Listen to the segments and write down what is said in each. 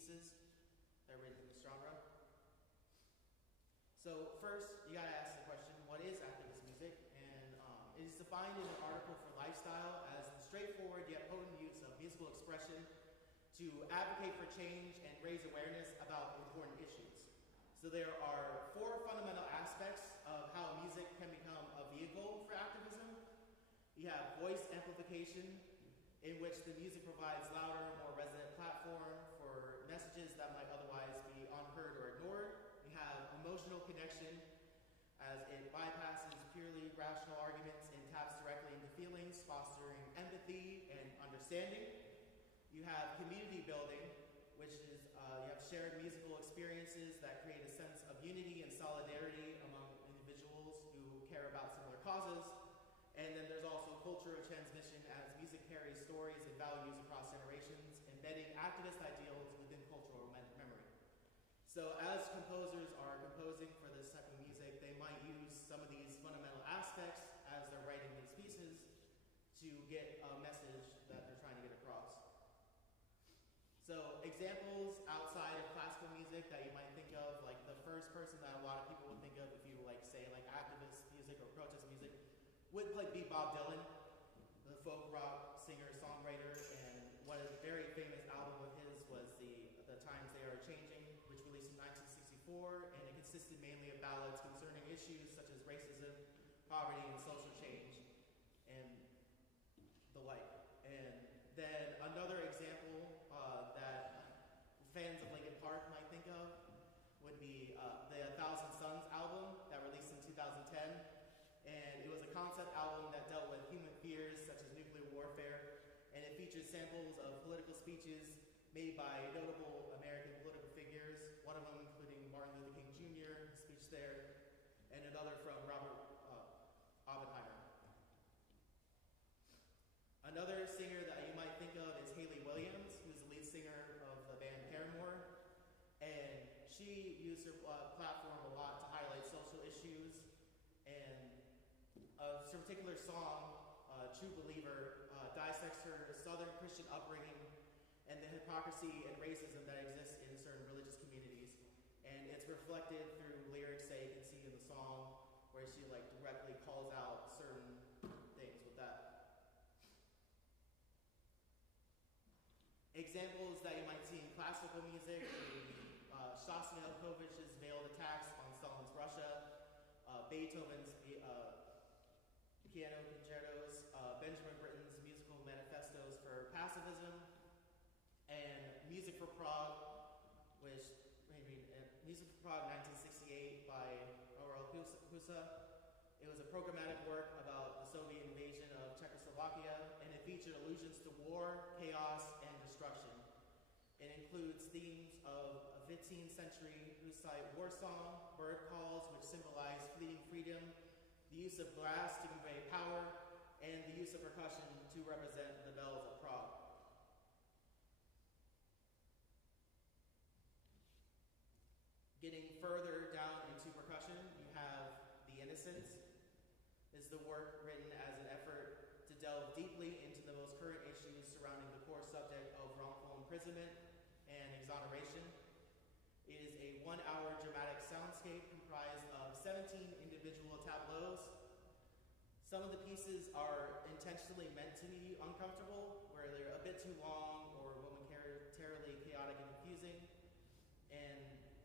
pieces that are written in this genre. So first, you gotta ask the question, what is activist music? And it is defined in an article for Lifestyle as the straightforward yet potent use of musical expression to advocate for change and raise awareness about important issues. So there are 4 fundamental aspects of how music can become a vehicle for activism. You have voice amplification, in which the music provides louder, more resonant platform for messages that might otherwise be unheard or ignored. We have emotional connection, as it bypasses purely rational arguments and taps directly into feelings, fostering empathy and understanding. You have community building, which is you have shared musical experiences that create a sense of unity and solidarity among individuals who care about similar causes. And then there's also culture of transmission, as music carries stories and values across generations, embedding activist ideals within cultural memory. So as composers are composing for this type of music, they might use some of these fundamental aspects as they're writing these pieces to get a message that they're trying to get across. So examples outside of classical music that you might think of, like the first person that a lot of people would think of if you like say like activist music or protest music, would be Bob Dylan, the folk rock singer, songwriter, and one of the very famous album of his was the Times They Are Changing, which released in 1964, and it consisted mainly of ballads concerning issues such as racism, poverty, and social change, and the like. And then another example that fans of Linkin Park might think of would be the 1,000 Suns album that released in 2010. And it was a concept album that dealt with human fears such as nuclear warfare, and it featured samples of political speeches made by notable American political figures, one of them including Martin Luther King Jr., speech there, and another from Robert Oppenheimer. Another singer that you might think of is Hayley Williams, who's the lead singer of the band Paramore, and she used her platform a lot to highlight social issues, and a particular song, True Believer, dissects her Southern Christian upbringing and the hypocrisy and racism that exists in certain religious communities. And it's reflected through lyrics that you can see in the song where she like directly calls out certain things with that. Examples that you might see in classical music, Shostakovich's Veiled Attacks on Stalin's Russia, Beethoven's piano concertos, Benjamin Britten's musical manifestos for pacifism, and Music for Prague, Music for Prague 1968 by Orel Husa. It was a programmatic work about the Soviet invasion of Czechoslovakia, and it featured allusions to war, chaos, and destruction. It includes themes of a 15th century Hussite war song, bird calls, which symbolize fleeting freedom, the use of brass to convey power, and the use of percussion to represent the bells of Prague. Getting further down into percussion, you have The Innocents. This is the work written as an effort to delve deeply into the most current issues surrounding the core subject of wrongful imprisonment and exoneration. It is a 1-hour dramatic soundscape comprised of 17 individual tableaus. Some of the pieces are intentionally meant to be uncomfortable, where they're a bit too long or momentarily chaotic and confusing. And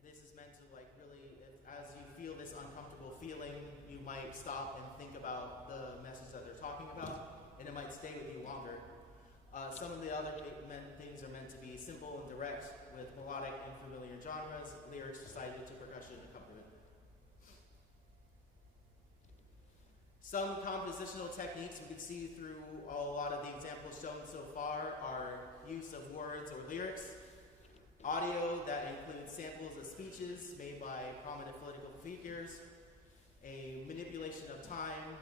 this is meant to like really, as you feel this uncomfortable feeling, you might stop and think about the message that they're talking about, and it might stay with you longer. Some of the other things are meant to be simple and direct with melodic and familiar genres, lyrics recited to percussion accompaniment. Some compositional techniques we can see through a lot of the examples shown so far are use of words or lyrics, audio that includes samples of speeches made by prominent political figures, a manipulation of time,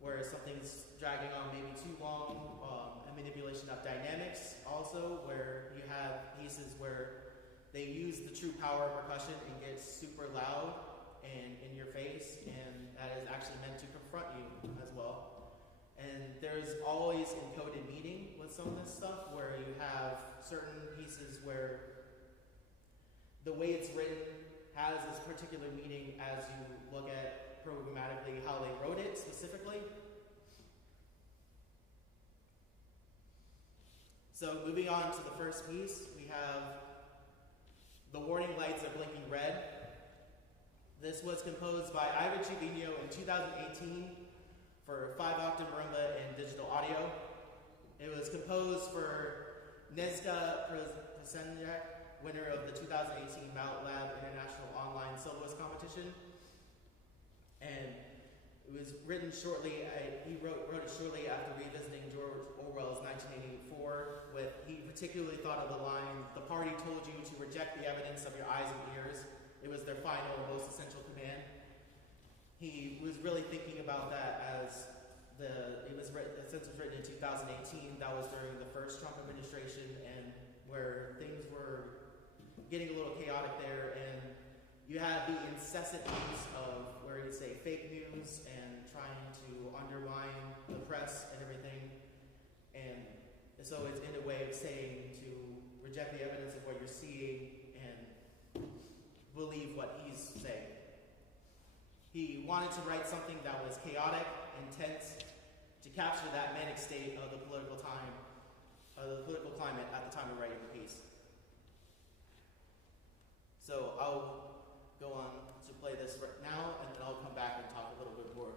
where something's dragging on maybe too long, a manipulation of dynamics also, where you have pieces where they use the true power of percussion and get super loud and in your face, and that is actually meant to confront you as well. And there's always encoded meaning with some of this stuff, where you have certain pieces where the way it's written has this particular meaning as you look at programmatically how they wrote it specifically. So moving on to the first piece, we have the warning lights are blinking red. This was composed by Ivan Trevino in 2018 for 5-octave marimba and digital audio. It was composed for Nezda Przenjak, winner of the 2018 Mallet Lab International Online Soloist Competition. And it was written shortly, he wrote it shortly after revisiting George Orwell's 1984, he particularly thought of the line, "The party told you to reject the evidence of your eyes and ears. It was their final, most essential command." He was really thinking about that as since it was written in 2018, that was during the first Trump administration, and where things were getting a little chaotic there, and you had the incessant use of where you say fake news and trying to undermine the press and everything. And so it's in a way of saying to reject the evidence of what you're seeing and believe what he's saying. He wanted to write something that was chaotic, intense, to capture that manic state of the political climate at the time of writing the piece. So I'll go on to play this right now, and then I'll come back and talk a little bit more.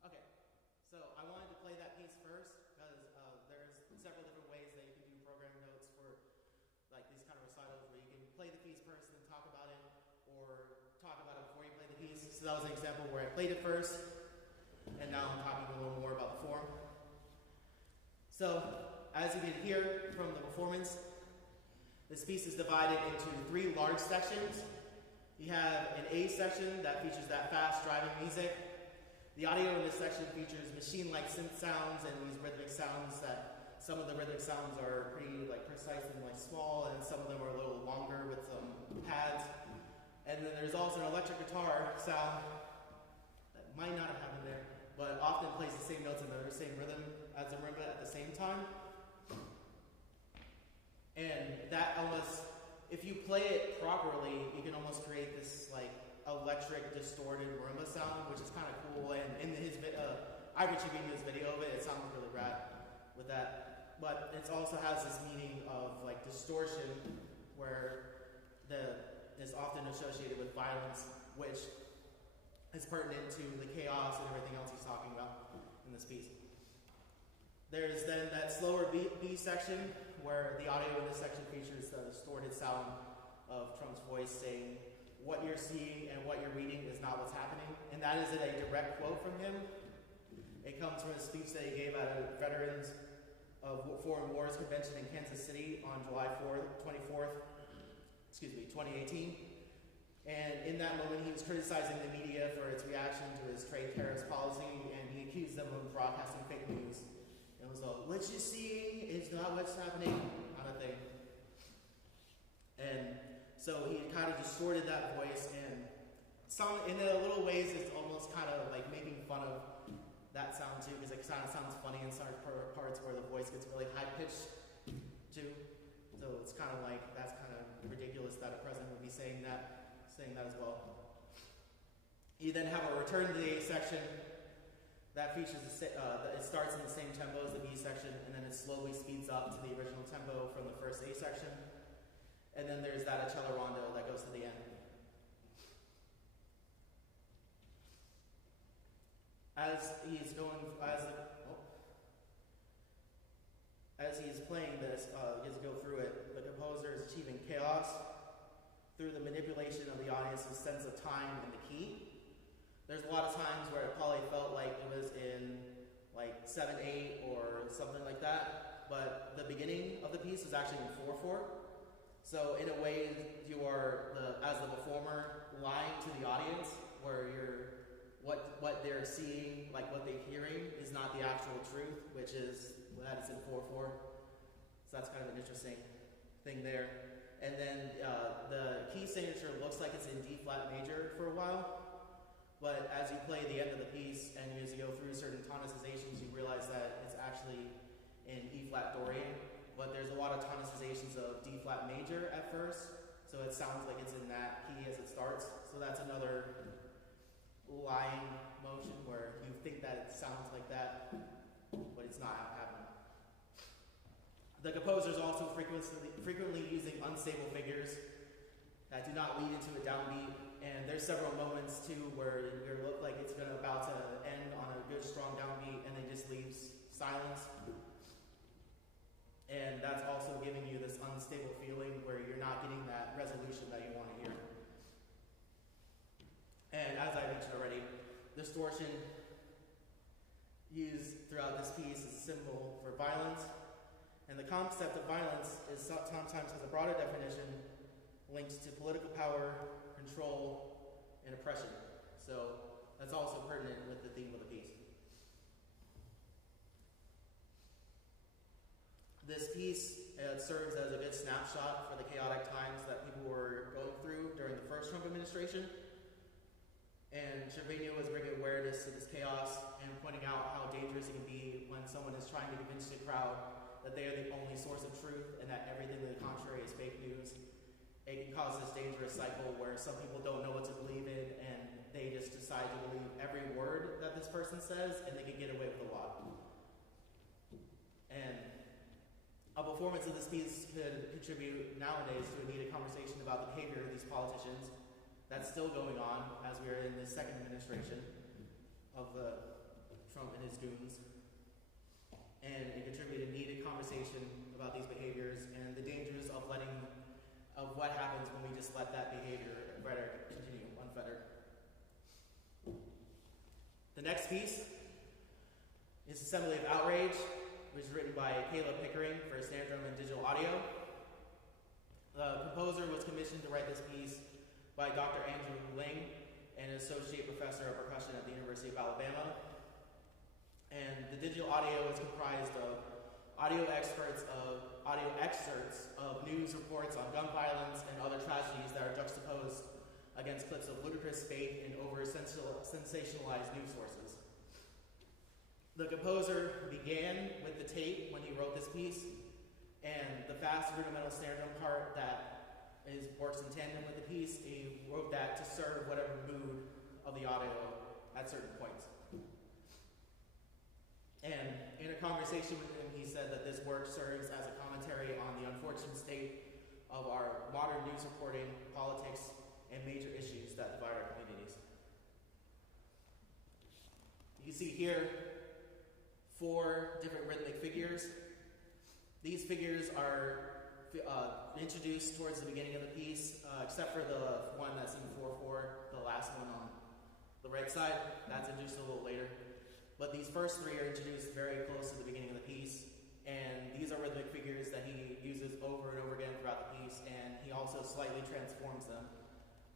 Okay, so I wanted to play that piece first because there's several different ways that you can do programming notes for like these kind of recitals where you can play the piece first and then talk about it, or talk about it before you play the piece. So that was an example where I played it first, and now I'm talking a little more about the form. So, as you can hear from the performance, this piece is divided into 3 large sections. You have an A section that features that fast driving music. The audio in this section features machine-like synth sounds and these rhythmic sounds that some of the rhythmic sounds are pretty like precise and like small, and some of them are a little longer with some pads. And then there's also an electric guitar sound that might not have happened there, but often plays the same notes and the same rhythm as the marimba at the same time. And that almost, if you play it properly, you can almost create this like electric distorted marimba sound, which is kind of cool. And in his Ivy Trevino's video of it, it sounds really rad with that. But it also has this meaning of like distortion, where is often associated with violence, which is pertinent to the chaos and everything else he's talking about in this piece. There's then that slower B section, where the audio in this section features the distorted sound of Trump's voice saying, "What you're seeing and what you're reading is not what's happening." And that is a direct quote from him. It comes from a speech that he gave at a Veterans of Foreign Wars convention in Kansas City on July 24th, 2018. And in that moment, he was criticizing the media for its reaction to his trade tariffs policy broadcasting fake news. It was a, what you're seeing is not what's happening kind of thing. And so he kind of distorted that voice, and in a little ways it's almost kind of like making fun of that sound too, because it kind of sounds funny in certain parts where the voice gets really high-pitched too. So it's kind of like, that's kind of ridiculous that a president would be saying that as well. You then have a return to the A section that features, it starts in the same tempo as the B section, and then it slowly speeds up to the original tempo from the first A section. And then there's that cello rondo that goes to the end. As he's playing this, as you go through it, the composer is achieving chaos through the manipulation of the audience's sense of time and the key. There's a lot of times where it probably felt like it was in like 7/8 or something like that, but the beginning of the piece is actually in 4/4. So in a way, you are as the performer lying to the audience, where what they're seeing, like what they're hearing, is not the actual truth, which is that it's in 4/4. So that's kind of an interesting thing there. And then the key signature looks like it's in D flat major for a while, but as you play the end of the piece and as you go through certain tonicizations, you realize that it's actually in E flat Dorian. But there's a lot of tonicizations of D flat major at first, so it sounds like it's in that key as it starts. So that's another lying motion where you think that it sounds like that, but it's not happening. The composer is also frequently using unstable figures that do not lead into a downbeat, and there's several moments too where you look like it's about to end on a good strong downbeat, and it just leaves silence. And that's also giving you this unstable feeling where you're not getting that resolution that you want to hear. And as I mentioned already, distortion used throughout this piece is a symbol for violence. And the concept of violence is sometimes has a broader definition linked to political power, control, and oppression. So that's also pertinent with the theme of the piece. This piece serves as a good snapshot for the chaotic times that people were going through during the first Trump administration. And Trevino was bringing awareness to this chaos and pointing out how dangerous it can be when someone is trying to convince the crowd that they are the only source of truth and that everything to the contrary is fake news. It can cause this dangerous cycle where some people don't know what to believe in and they just decide to believe every word that this person says and they can get away with a lot. And a performance of this piece could contribute nowadays to a needed conversation about the behavior of these politicians. That's still going on as we are in the second administration of Trump and his goons. And it contributed a needed conversation about these behaviors and the dangers of what happens when we just let that behavior continue unfettered. The next piece is Assembly of Outrage, which is written by Caleb Pickering for snare drum and digital audio. The composer was commissioned to write this piece by Dr. Andrew Ling, an associate professor of percussion at the University of Alabama. And the digital audio is comprised of audio excerpts of news reports on gun violence and other tragedies that are juxtaposed against clips of ludicrous faith and over-sensationalized news sources. The composer began with the tape when he wrote this piece, and the fast rudimental snare drum part that works in tandem with the piece, he wrote that to serve whatever mood of the audio at certain points. And in a conversation with him, he said that this work serves as a commentary on the unfortunate state of our modern news reporting, politics, and major issues that divide our communities. You can see here 4 different rhythmic figures. These figures are introduced towards the beginning of the piece, except for the one that's in 4/4, the last one on the right side. That's introduced a little later. But these first 3 are introduced very close to the beginning of the piece, and these are rhythmic figures that he uses over and over again throughout the piece, and he also slightly transforms them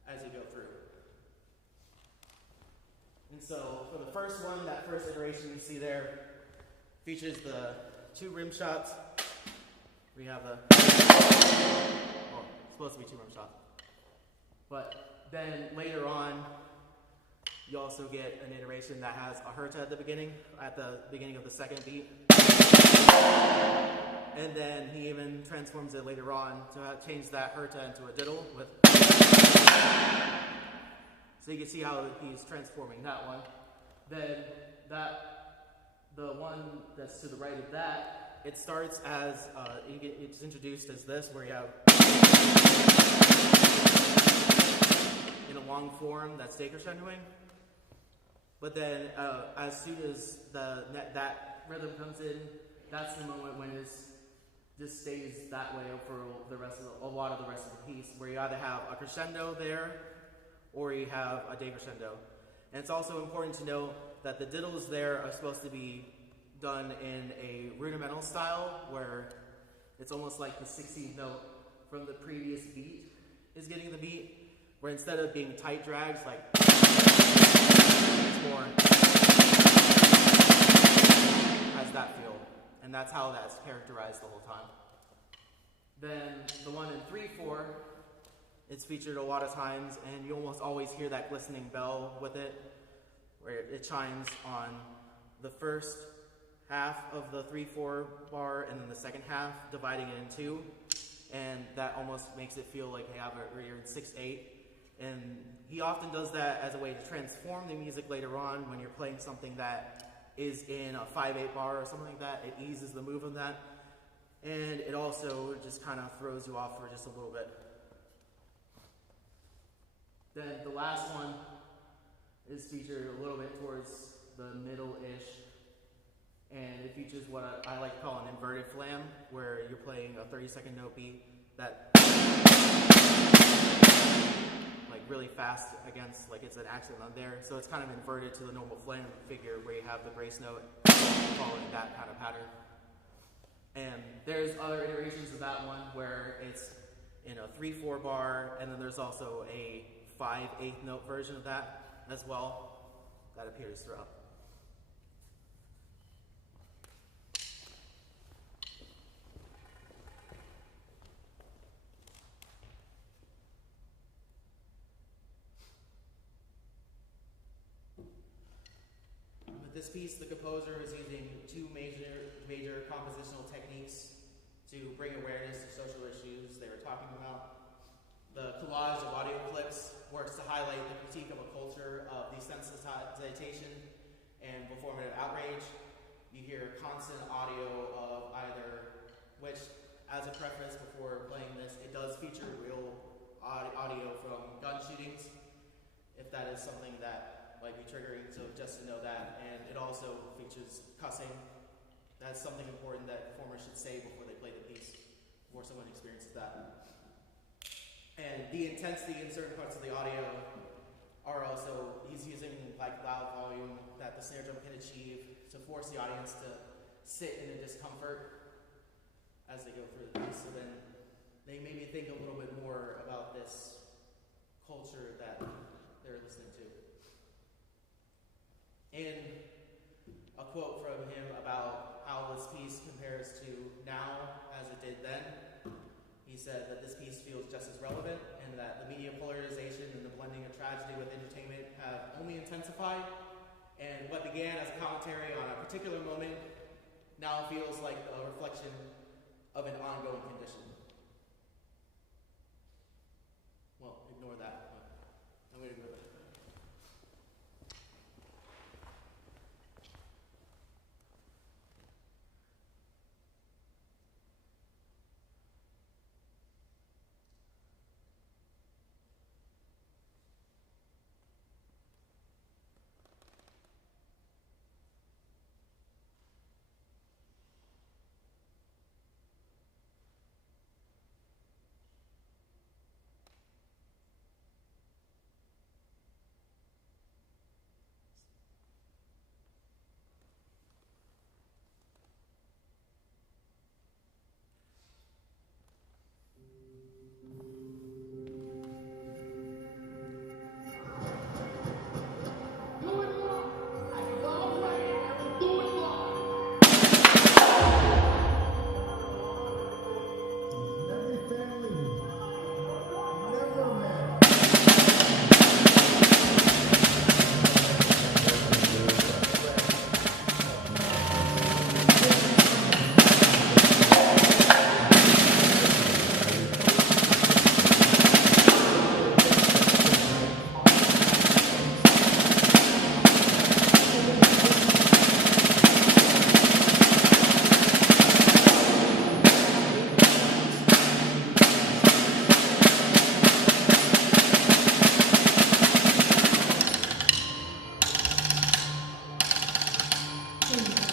as you go through. And so for the first one, that first iteration you see there features the 2 rim shots. We have the, well, it's supposed to be 2 rim shots. But then later on, you also get an iteration that has a herta at the beginning of the second beat. And then he even transforms it later on to change that herta into a diddle with. So you can see how he's transforming that one. Then the one that's to the right of that, it starts as, it's introduced as this, where you have in a long form that's decrescendoing. But then as soon as that rhythm comes in, that's the moment when it just stays that way for a lot of the rest of the piece, where you either have a crescendo there, or you have a decrescendo. And it's also important to note that the diddles there are supposed to be done in a rudimental style, where it's almost like the 16th note from the previous beat is getting the beat, where instead of being tight drags, like, it's more, has that feel. And that's how that's characterized the whole time. Then the one in 3/4, it's featured a lot of times, and you almost always hear that glistening bell with it, where it chimes on the first half of the 3/4 bar, and then the second half, dividing it in 2, and that almost makes it feel like you're in 6/8. And he often does that as a way to transform the music later on when you're playing something that is in a 5/8 bar or something like that. It eases the move of that, and it also just kind of throws you off for just a little bit. Then the last one is featured a little bit towards the middle-ish, and it features what I like to call an inverted flam, where you're playing a 30-second note beat that like really fast against, like it's an accent on there, so it's kind of inverted to the normal flam figure, where you have the grace note following that kind of pattern. And there's other iterations of that one where it's in a 3/4 bar, and then there's also a 5/8 note version of that as well that appears throughout. With this piece, the composer is using 2 major compositional techniques to bring awareness to social issues they were talking about. The collage of audio clips works to highlight the critique of a culture of desensitization and performative outrage. You hear constant audio of either, which, as a preface before playing this, it does feature real audio from gun shootings, if that is something that might be triggering, so just to know that. And it also features cussing. That's something important that performers should say before they play the piece, before someone experiences that. And the intensity in certain parts of the audio are also, he's using like loud volume that the snare drum can achieve to force the audience to sit in a discomfort as they go through the piece. So then they maybe think a little bit more about this culture that they're listening to. And a quote from him about how this piece compares to now as it did then. He said that this piece feels just as relevant, and that the media polarization and the blending of tragedy with entertainment have only intensified, and what began as a commentary on a particular moment now feels like a reflection of an ongoing condition. Well, ignore that. I'm going to go there. Broadway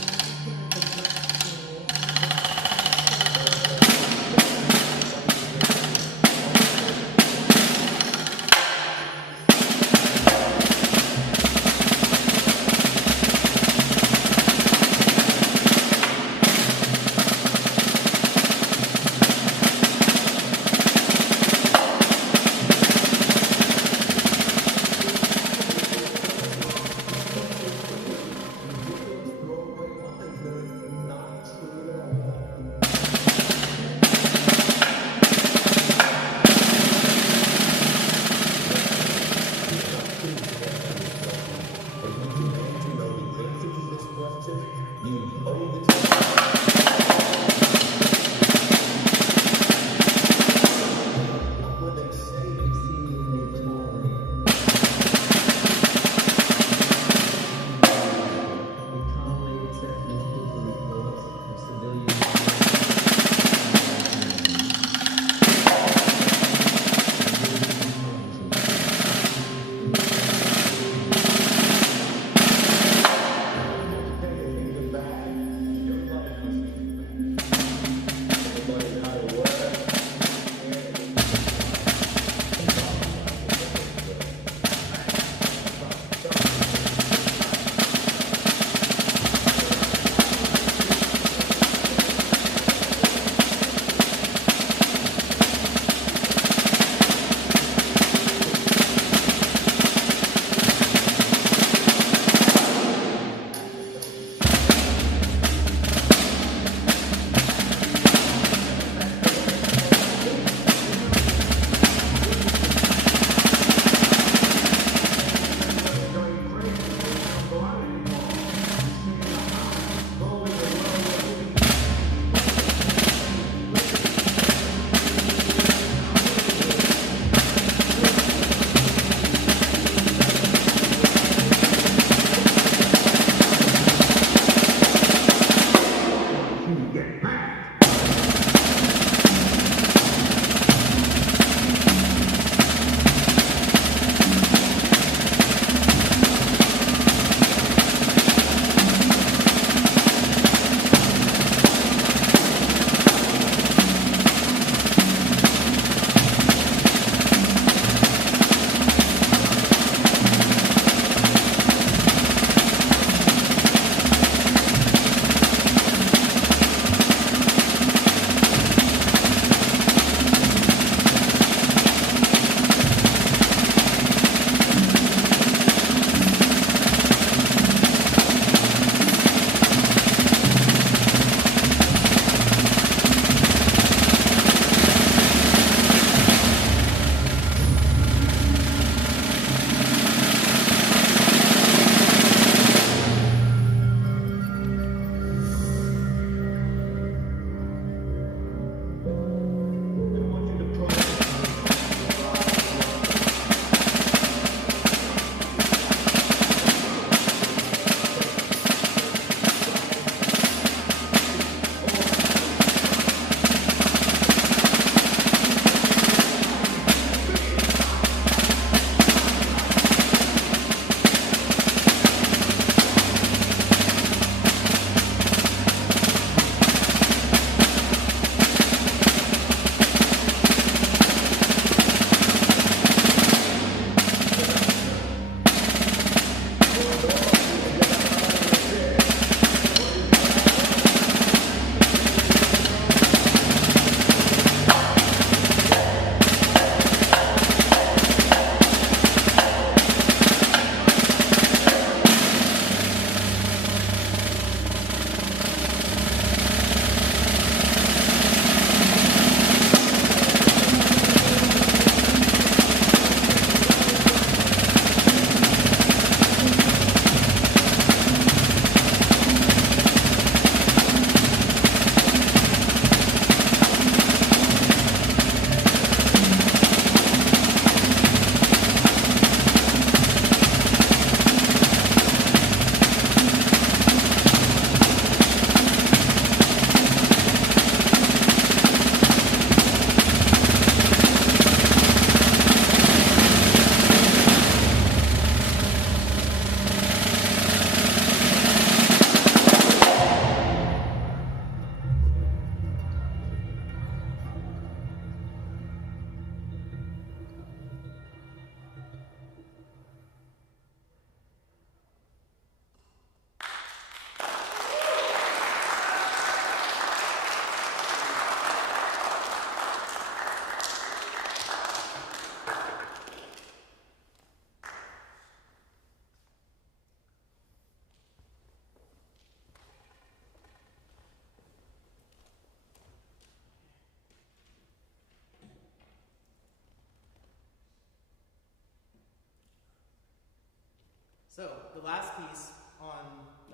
So, the last piece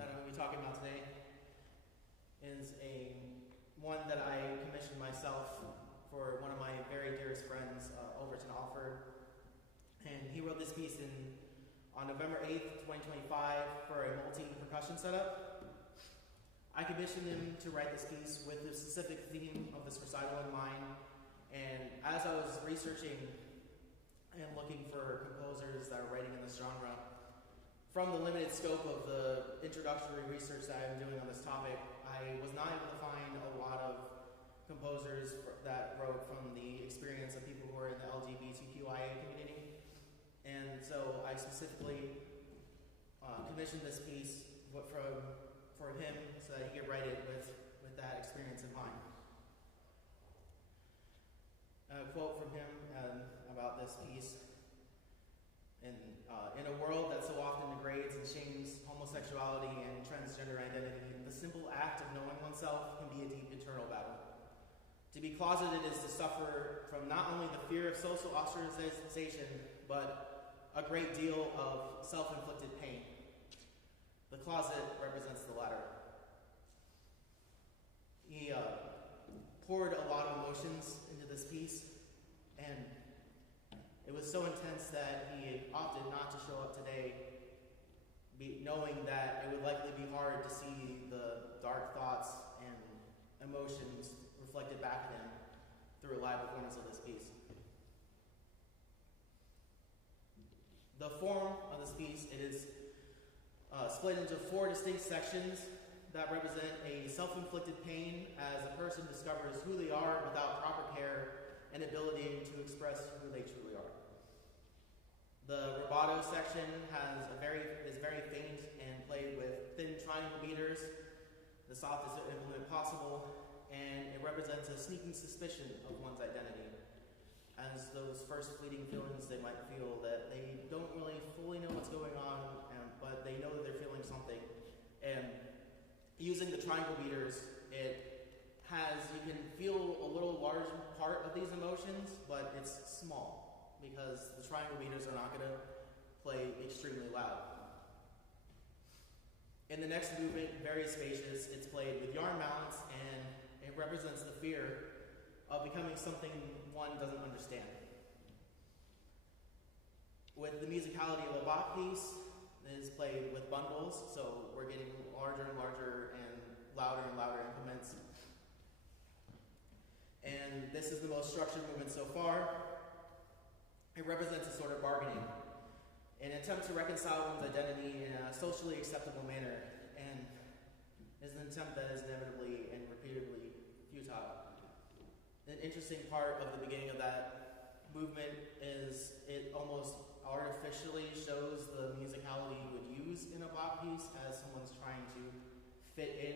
that I'm going to be talking about today is one that I commissioned myself for one of my very dearest friends, Overton Alford. And he wrote this piece on November 8th, 2025 for a multi-percussion setup. I commissioned him to write this piece with the specific theme of this recital in mind. And as I was researching and looking for composers that are writing in this genre, from the limited scope of the introductory research that I'm doing on this topic, I was not able to find a lot of composers that wrote from the experience of people who are in the LGBTQIA community. And so I specifically commissioned this piece for him so that he could write it with that experience in mind. A quote from him about this piece. In a world that so often degrades and shames homosexuality and transgender identity, the simple act of knowing oneself can be a deep internal battle. To be closeted is to suffer from not only the fear of social ostracization, but a great deal of self-inflicted pain. The closet represents the latter. He poured a lot of emotions into this piece, and it was so intense that he opted not to show up today, knowing that it would likely be hard to see the dark thoughts and emotions reflected back at him through a live performance of this piece. The form of this piece, it is split into 4 distinct sections that represent a self-inflicted pain as a person discovers who they are without proper care and ability to express who they truly are. The rubato section is very faint and played with thin triangle meters, the softest implement possible, and it represents a sneaking suspicion of one's identity, as those first fleeting feelings they might feel that they don't really fully know what's going on, but they know that they're feeling something. And using the triangle meters, you can feel a little large part of these emotions, but it's small, because the triangle meters are not going to play extremely loud. In the next movement, very spacious, it's played with yarn mallets, and it represents the fear of becoming something one doesn't understand. With the musicality of a Bach piece, it is played with bundles, so we're getting larger and larger and louder implements. And this is the most structured movement so far. It represents a sort of bargaining, an attempt to reconcile one's identity in a socially acceptable manner, and is an attempt that is inevitably and repeatedly futile. An interesting part of the beginning of that movement is it almost artificially shows the musicality you would use in a Bach piece as someone's trying to fit in,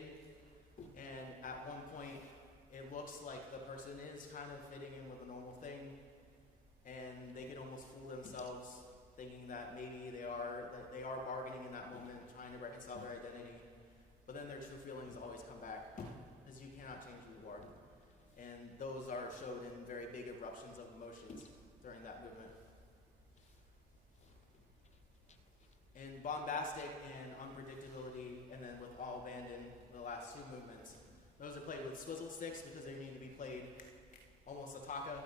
and at one point it looks like the person is kind of fitting in with a normal thing, and they can almost fool themselves thinking that maybe they are bargaining in that moment, trying to reconcile their identity, but then their true feelings always come back, as you cannot change who you are. And those are showed in very big eruptions of emotions during that movement. In bombastic and unpredictability, and then with all abandon, the last 2 movements. Those are played with swizzle sticks because they need to be played almost staccato.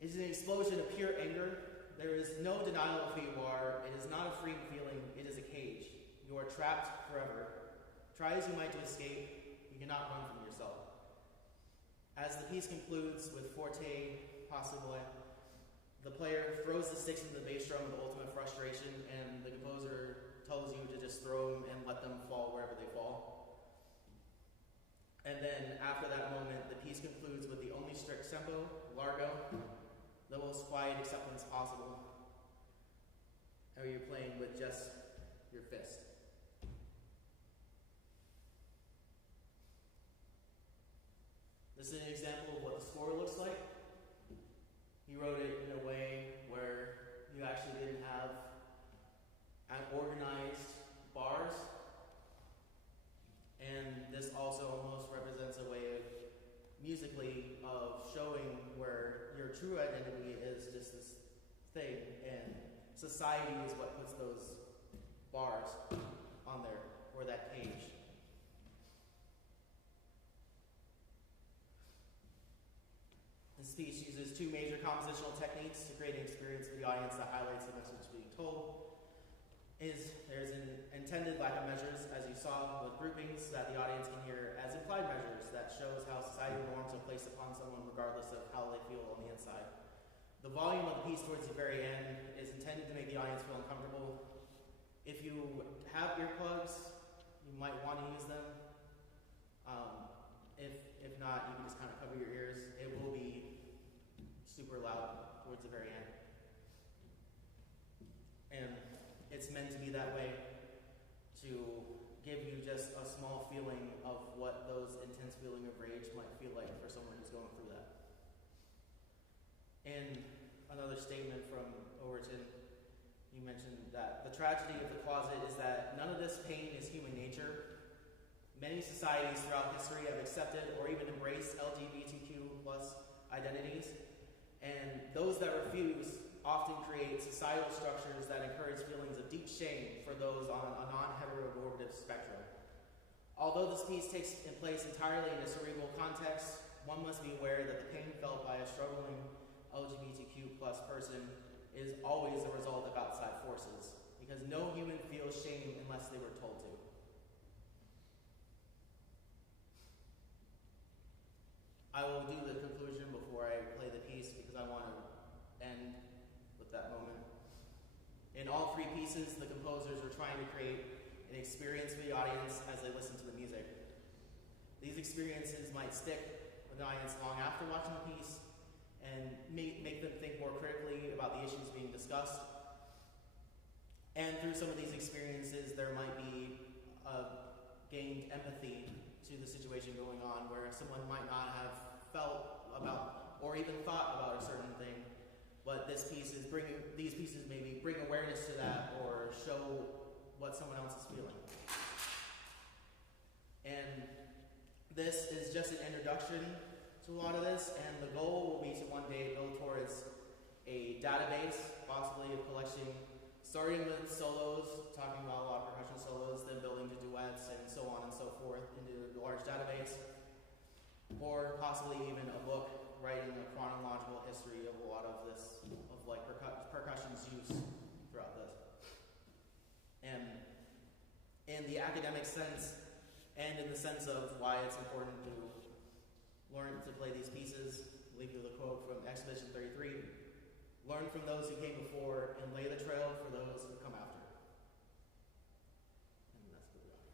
It is an explosion of pure anger. There is no denial of who you are. It is not a free feeling. It is a cage. You are trapped forever. Try as you might to escape, you cannot run from yourself. As the piece concludes with forte possible, the player throws the sticks into the bass drum with ultimate frustration, and the composer tells you to just throw them and let them fall wherever they fall. And then after that moment, the piece concludes with the only strict tempo, largo, the most quiet acceptance possible, or you're playing with just your fist. This is an example of what the score looks like. He wrote it in a way where you actually didn't have organized bars, and this also almost represents a way of musically of showing where your true identity is just this thing, and society is what piece uses two major compositional techniques to create an experience for the audience that highlights the message being told. There's an intended lack of measures, as you saw with groupings, that the audience can hear as implied measures that shows how societal norms are placed upon someone regardless of how they feel on the inside. The volume of the piece towards the very end is intended to make the audience feel uncomfortable. If you have earplugs, you might want to use them. If not, you can just kind of cover your ears. It will be super loud towards the very end. And it's meant to be that way to give you just a small feeling of what those intense feeling of rage might feel like for someone who's going through that. And another statement from Overton, you mentioned that the tragedy of the closet is that none of this pain is human nature. Many societies throughout history have accepted or even embraced LGBTQ plus identities, and those that refuse often create societal structures that encourage feelings of deep shame for those on a non-heteronormative spectrum. Although this piece takes place entirely in a cerebral context, one must be aware that the pain felt by a struggling LGBTQ plus person is always a result of outside forces, because no human feels shame unless they were told to. I will do the conclusion before I play the piece because I want to end with that moment. In all three pieces, the composers were trying to create an experience for the audience as they listen to the music. These experiences might stick with the audience long after watching the piece and make them think more critically about the issues being discussed. And through some of these experiences, there might be gained empathy to the situation going on, where someone might not have felt about or even thought about a certain thing, but these pieces maybe bring awareness to that or show what someone else is feeling. And this is just an introduction to a lot of this, and the goal will be to one day build towards a database, possibly a collection, starting with solos, talking about a lot of percussion solos, then building to duets and so on and so forth into a large database, or possibly even a book writing a chronological history of a lot of this, of like percussion's use throughout this. And in the academic sense, and in the sense of why it's important to learn to play these pieces, I'll leave you with a quote from Exhibition 33. Learn from those who came before and lay the trail for those who come after. And that's the round.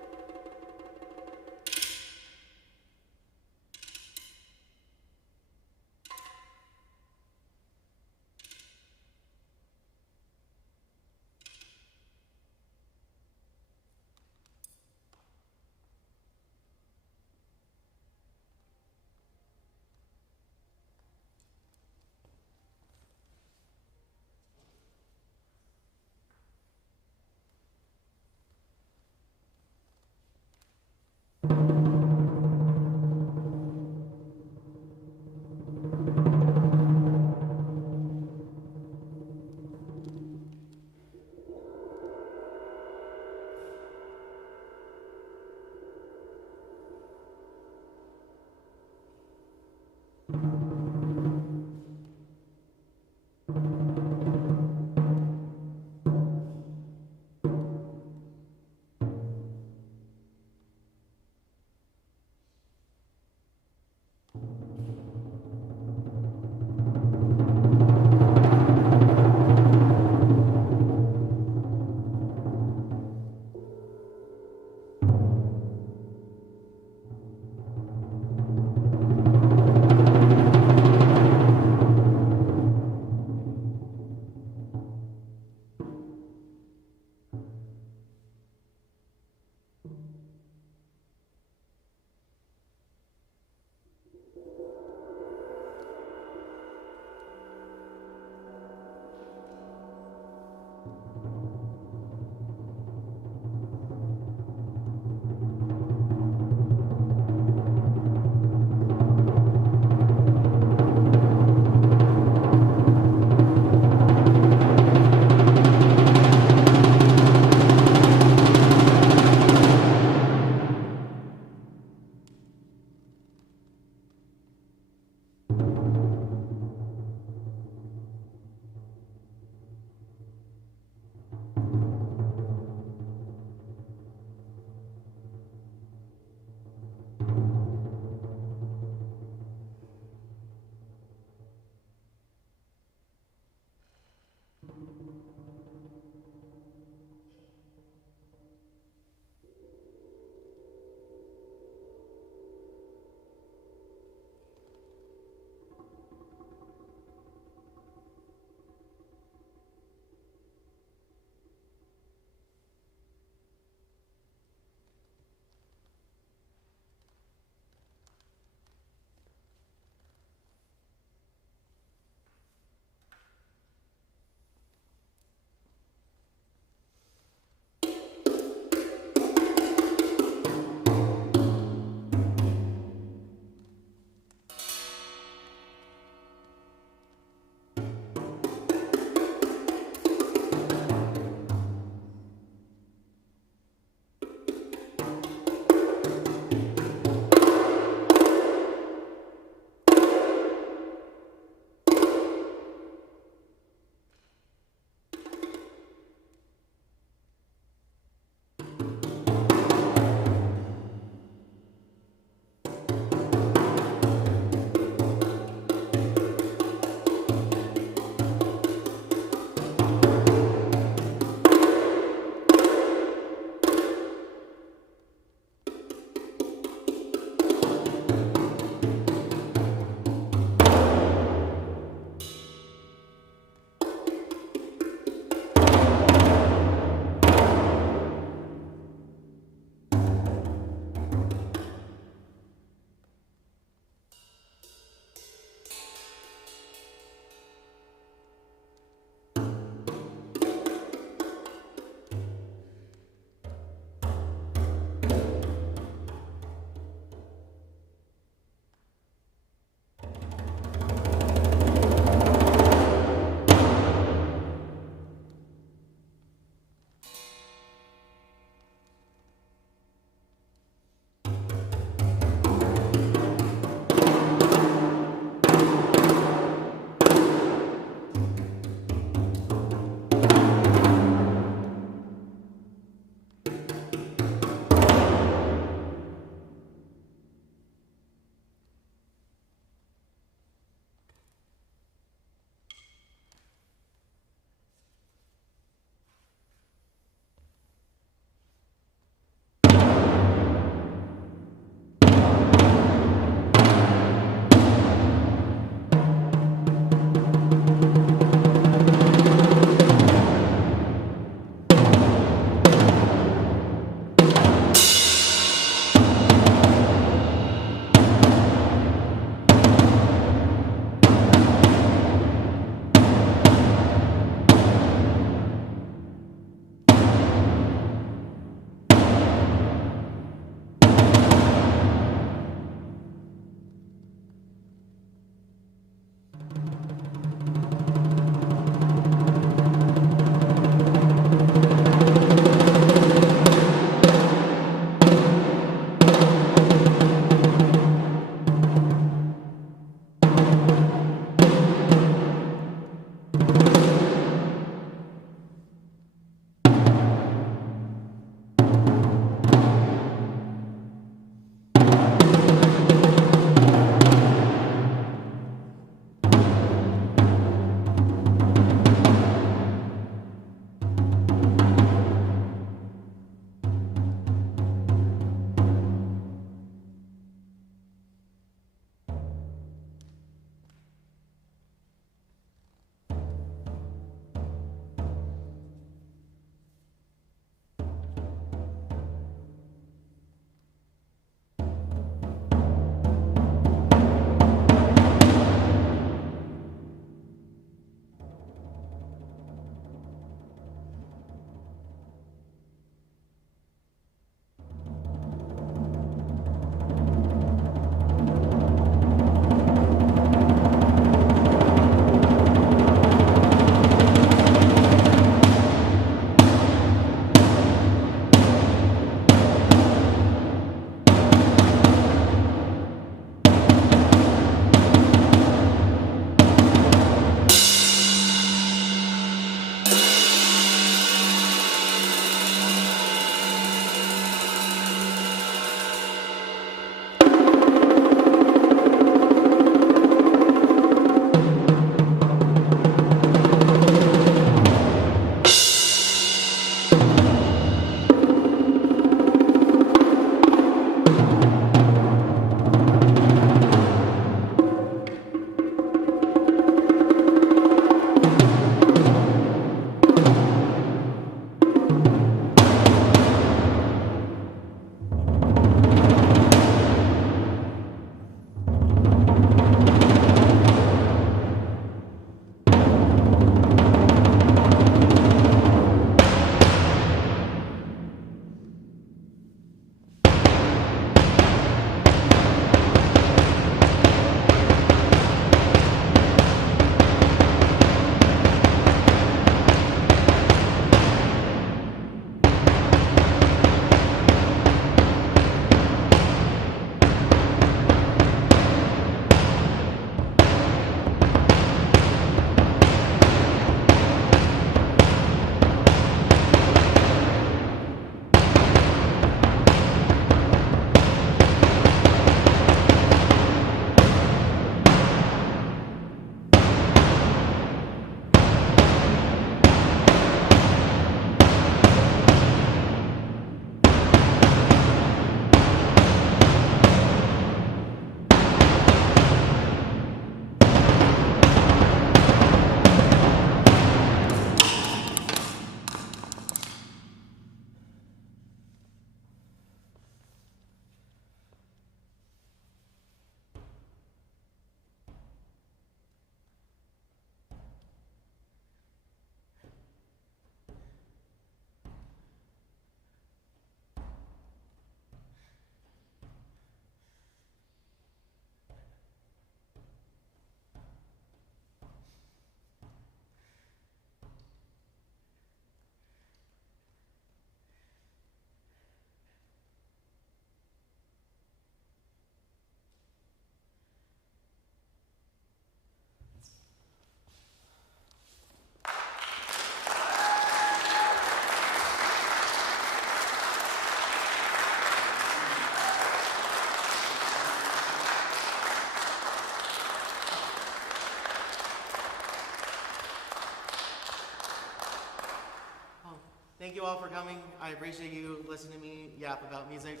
Thank you all for coming. I appreciate you listening to me yap about music.